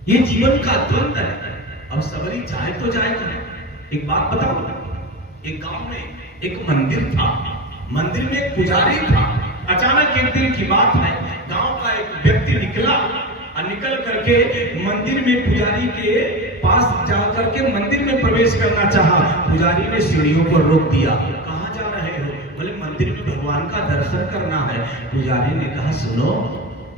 ये जीवन का द्वंद है। अब सबरी जाए तो जाए कहां? एक बात बताओ, एक गांव में एक मंदिर था, मंदिर में एक पुजारी था। अचानक एक दिन की बात है, गांव का एक व्यक्ति निकला और निकल करके मंदिर में पुजारी के पास जाकर के मंदिर में प्रवेश करना चाहा। पुजारी ने सीढ़ियों पर रोक दिया। कहां जा रहे हो? बोले मंदिर में भगवान का दर्शन करना है। पुजारी ने कहा सुनो,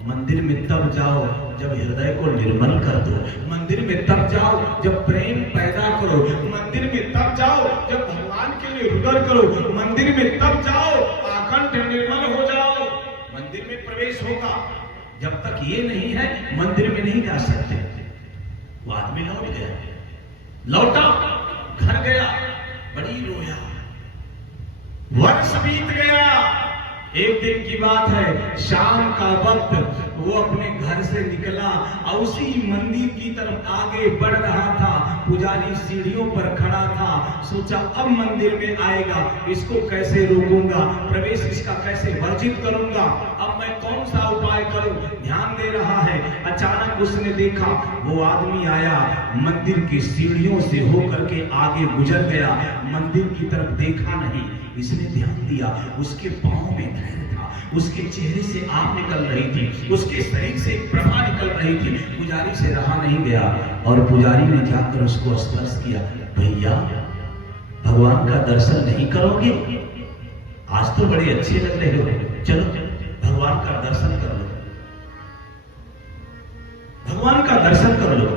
मंदिर में तब जाओ जब हृदय को निर्मल कर दो, मंदिर में तब जाओ जब प्रेम पैदा करो, मंदिर में तब जाओ जब भगवान के लिए रुदन करो, मंदिर में तब जाओ अखंड निर्मल हो जाओ, मंदिर में प्रवेश होगा। जब तक ये नहीं है मंदिर में नहीं जा सकते। वो आदमी लौट गया, लौटा, घर गया, बड़ी रोया। वर्ष बीत गया। एक दिन की बात है, शाम का वक्त वो अपने घर से निकला और उसी मंदिर की तरफ आगे बढ़ रहा था। पुजारी सीढ़ियों पर खड़ा था। सोचा अब मंदिर में आएगा, इसको कैसे रोकूंगा, प्रवेश इसका कैसे वर्जित करूंगा, अब मैं कौन सा उपाय करूं। ध्यान दे रहा है। अचानक उसने देखा वो आदमी आया, मंदिर की सीढ़ियों से होकर के आगे गुजर गया, मंदिर की तरफ देखा नहीं। इसने ध्यान दिया, उसके पांव में धैर्य था, उसके चेहरे से आग निकल रही थी, उसके शरीर से प्रभा निकल रही थी। पुजारी से रहा नहीं गया और पुजारी ने जाकर उसको स्पर्श किया। भैया, भगवान का दर्शन नहीं करोगे? आज तो बड़े अच्छे लग रहे हो, चलो भगवान का दर्शन कर लो, भगवान का दर्शन कर लो।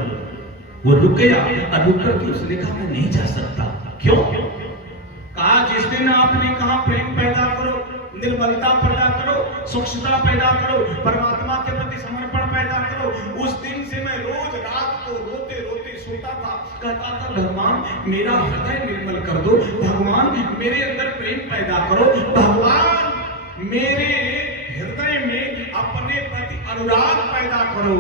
वो रुक गया और रुक करके उसने कहा मैं नहीं जा सकता। क्यों? कहा जिस दिन आपने कहा प्रेम पैदा करो, निर्मलता पैदा करो, सूक्ष्मता पैदा करो, परमात्मा के प्रति समर्पण पैदा करो, उस दिन से मैं रोज रात को रोते रोते सोता था, कहता था भगवान मेरा हृदय निर्मल कर दो, भगवान मेरे अंदर प्रेम पैदा करो, भगवान मेरे हृदय में अपने प्रति अनुराग पैदा करो।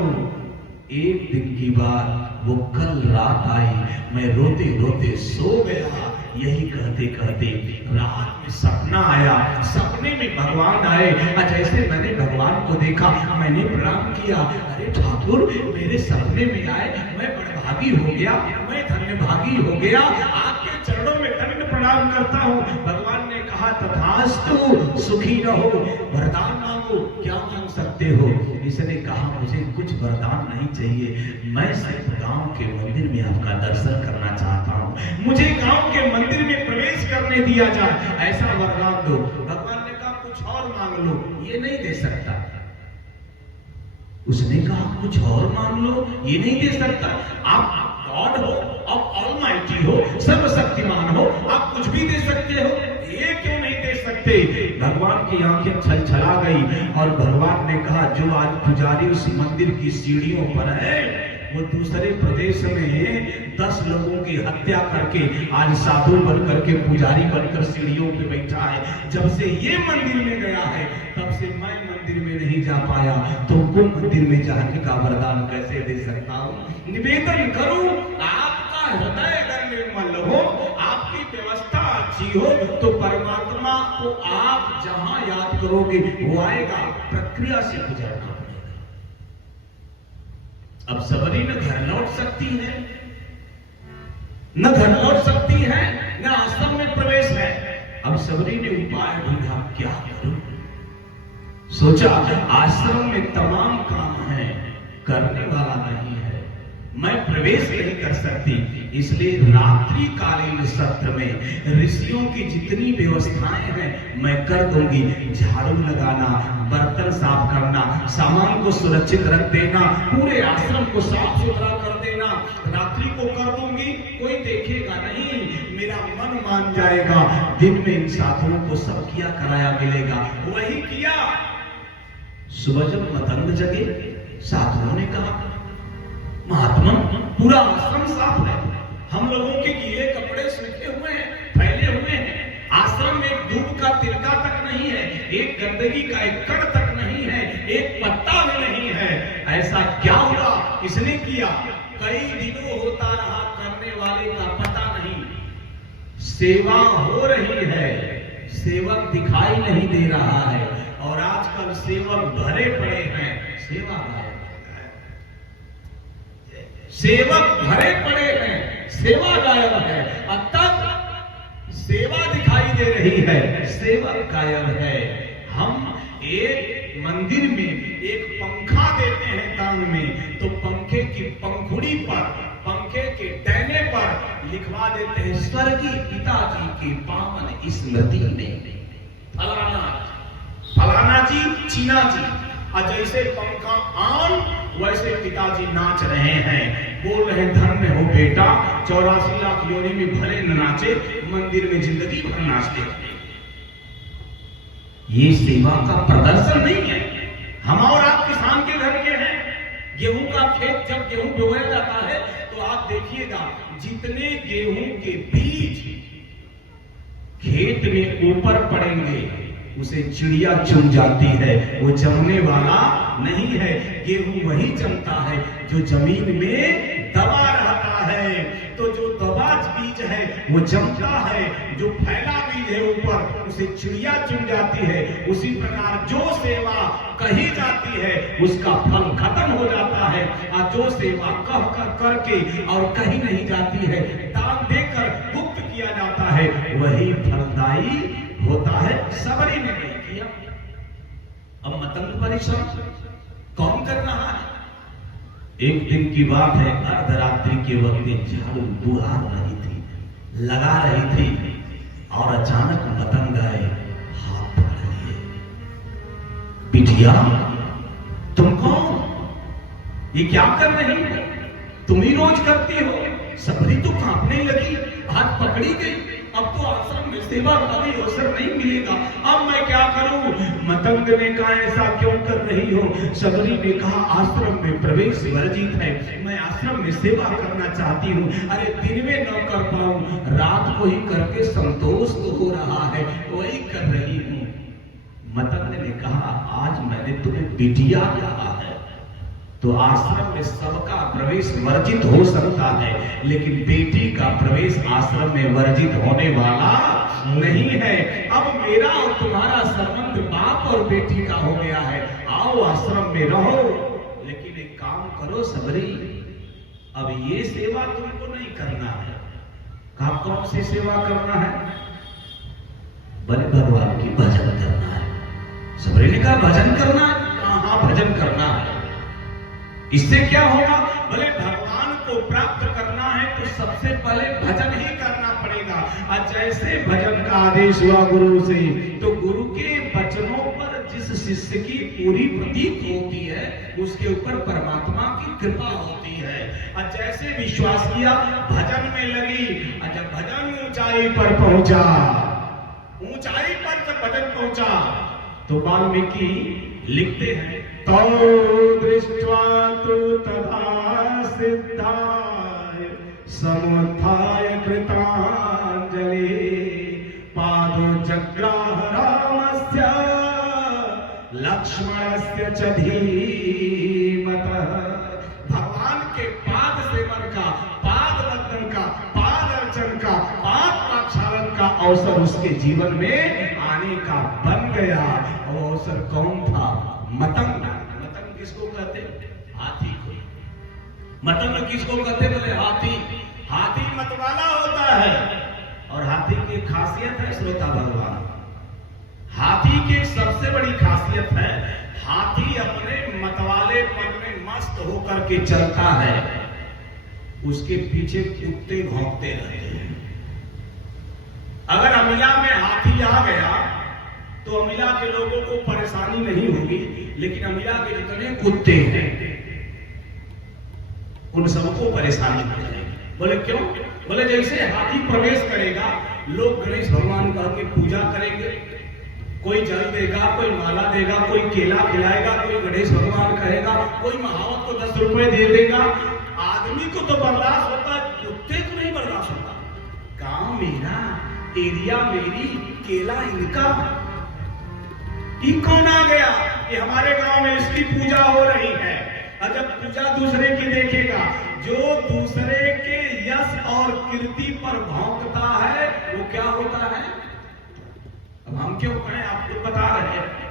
एक दिन की बात, वो कल रात आई, मैं रोते रोते सो गया। यही कहते कहते रात में सपना आया, सपने में भगवान आए। जैसे मैंने भगवान को देखा, मैंने प्रणाम किया। अरे ठाकुर, मेरे सपने में आए, मैं बड़भागी हो गया, मैं धन्यभागी हो गया, आपके चरणों में दंड प्रणाम करता हूँ। भगवान ने कहा तथास्तु, सुखी रहो, वरदान मांगो, क्या मांग सकते हो? इसने कहा मुझे कुछ वरदान नहीं चाहिए, मैं सिर्फ गांव के मंदिर में आपका दर्शन करना चाहता हूँ, मुझे गांव के मंदिर में प्रवेश करने दिया जाए, ऐसा वरदान दो। भगवान ने कहा कुछ और मांग लो, ये नहीं दे सकता। उसने कहा कुछ और मांग लो, ये नहीं दे सकता। आप गॉड हो, आप ऑलमाइटी हो, सर्वशक्तिमान हो, आप कुछ भी दे सकते हो, ये क्यों नहीं दे सकते? भगवान की आंखें छलछला गई और भगवान ने कहा जो आज पुजारी उस मंदिर की सीढ़ियों पर है, वो दूसरे प्रदेश में 10 लोगों की हत्या करके आज साधु बनकर के पुजारी बनकर सीढ़ियों पे बैठा है। जब से ये मंदिर में गया है तब से मैं मंदिर में नहीं जा पाया, तुमको मंदिर में जाने का वरदान कैसे दे सकता हूँ? निवेदन करूं, आपका हृदय अगर निर्मल हो, आपकी व्यवस्था अच्छी हो, तो परमात्मा को आप जहां याद करोगे वो आएगा। प्रक्रिया से गुजरना। अब सबरी न घर लौट सकती है, न घर लौट सकती है, न आश्रम में प्रवेश है। अब सबरी ने उपाय ढूंढा, क्या करूं? सोचा आश्रम में तमाम काम है, करने वाला नहीं है, मैं प्रवेश नहीं कर सकती, इसलिए रात्रि कालीन सत्र में ऋषियों की जितनी व्यवस्थाएं हैं मैं कर दूंगी। झाड़ू लगाना, बर्तन साफ करना, सामान को सुरक्षित रख देना, पूरे आश्रम को साफ सुथरा कर देना, रात्रि को कर दूंगी, कोई देखेगा नहीं, मेरा मन मान जाएगा, दिन में इन साधुओं को सब किया कराया मिलेगा। वही किया। सुबह जब मतंग जगे, साधुओं ने कहा महात्मा पूरा आश्रम साफ है, हम लोगों के गीले कपड़े सूखे हुए हैं, फैले हुए हैं, आश्रम में एक दूध का तिनका तक नहीं है, एक गंदगी का एक कण तक नहीं है, एक पत्ता भी नहीं है, ऐसा क्या हुआ? किसने किया? कई दिनों होता रहा, करने वाले का पता नहीं। सेवा हो रही है, सेवक दिखाई नहीं दे रहा है, और आजकल सेवक भरे पड़े हैं, सेवा गायब। सेवक भरे पड़े हैं, सेवा गायब है। अब तक सेवा दिखाई दे रही है, सेवक गायब है। हम एक मंदिर में एक पंखा देते हैं दान में, तो पंखे की पंखुड़ी पर, पंखे के डैने पर लिखवा देते हैं स्वर्गीय पिताजी की पावन स्मृति में फलाना फलाना जी, चीना जी। और जैसे पंखा ऑन, वैसे पिताजी नाच रहे हैं, बोल रहे धन्य हो बेटा, 84 लाख योनि में भले न नाचे, मंदिर में जिंदगी भर नाचते रहे। ये सेवा का प्रदर्शन नहीं है। हम और आप किसान के घर के हैं। गेहूं का खेत जब गेहूं बोया जाता है तो आप देखिएगा जितने गेहूं के बीज खेत में ऊपर पड़ेंगे उसे चिड़िया चुन जाती है, वो जमने वाला नहीं है। गेहूं वही जमता है जो जमीन में दबा रहता है। तो जो दबा बीज है वो जमता है, जो फैला बीज है ऊपर उसे चिड़िया चुन जाती है। उसी प्रकार जो सेवा कही जाती है उसका फल खत्म हो जाता है, और जो सेवा कह कर करके और कही नहीं जाती है, दान देकर गुप्त किया जाता है, वही फलदायी होता है। सबरी ने नहीं किया। अब मतंग परिश्रम कौन कर रहा है? एक दिन की बात है, अर्धरात्रि के वक्त झाड़ू बुहार रही थी, लगा रही थी, और अचानक मतंग आए, हाथ पकड़ लिए। बिटिया तुम कौन? ये क्या कर रही हो? तुम ही रोज करती हो। सबरी तो कांपने लगी, हाथ पकड़ी गई। अब तो आश्रम में सेवा का भी अवसर नहीं मिलेगा, अब मैं क्या करूं? मतंग ने कहा ऐसा क्यों कर रही हो? सबरी ने कहा आश्रम में प्रवेश वर्जित है, मैं आश्रम में सेवा करना चाहती हूँ। अरे दिन में न कर पाऊं, रात को ही करके संतोष तो हो रहा है, वही कर रही हूँ। मतंग ने कहा आज मैंने तुम्हें बिटिया कहा है, तो आश्रम में सबका प्रवेश वर्जित हो सकता है, लेकिन बेटी का प्रवेश आश्रम में वर्जित होने वाला नहीं है। अब मेरा और तुम्हारा संबंध बाप और बेटी का हो गया है, आओ आश्रम में रहो। लेकिन एक काम करो सबरी, अब ये सेवा तुमको नहीं करना है। कौन सी सेवा करना है? बड़े भगवान की भजन करना है। सबरी ने कहा भजन करना है? हाँ भजन करना है। इससे क्या होगा? भले भगवान को प्राप्त करना है तो सबसे पहले भजन ही करना पड़ेगा। और जैसे भजन का आदेश हुआ गुरु से, तो गुरु के वचनों पर जिस शिष्य की पूरी प्रतीत होती है उसके ऊपर परमात्मा की कृपा होती है। और जैसे विश्वास किया, भजन में लगी, और जब भजन ऊंचाई पर पहुंचा, ऊंचाई पर जब भजन पहुंचा, तो वाल्मीकि लिखते हैं तो दृष्ट्वा तु तथा सिद्धाय समुत्थाय कृतांजलि पादो जग्राह रामस्य लक्ष्मणस्य च धीमतः। भगवान के पाद सेवन का, पाद वंदन का, पाद अर्चन का, पाद प्रक्षालन का अवसर उसके जीवन में आने का बन गया। वो अवसर कौन था? मतंग। मतंग किसको कहते? हाथी को। मतंग किसको कहते? बोले हाथी। हाथी मतवाला होता है, और हाथी की खासियत है श्रोता भगवान, हाथी की सबसे बड़ी खासियत है, हाथी अपने मतवाले पन में मस्त होकर के चलता है, उसके पीछे कुत्ते भौंकते रहते हैं। अगर अमिला में हाथी आ गया तो अमिला के लोगों को परेशानी नहीं होगी, लेकिन अमिला के जितने कुत्ते हैं उन सबको परेशानी हो जाएगी। बोले क्यों? बोले जैसे हाथी प्रवेश करेगा, लोग गणेश भगवान का के पूजा करेंगे, कोई जल देगा, कोई माला देगा, कोई केला खिलाएगा, कोई गणेश भगवान कहेगा, कोई महावत को 10 रुपए दे देगा। आदमी को तो बर्दाश्त होता, कुत्ते को नहीं बर्दाश्त होता। गांव मेरा, एरिया मेरी, केला इनका। ये कौन आ गया? ये हमारे गांव में इसकी पूजा हो रही है। और जब पूजा दूसरे की देखेगा, जो दूसरे के यश और कीर्ति पर भौंकता है वो क्या होता है? अब हम क्यों कहें, आपको बता रहे हैं।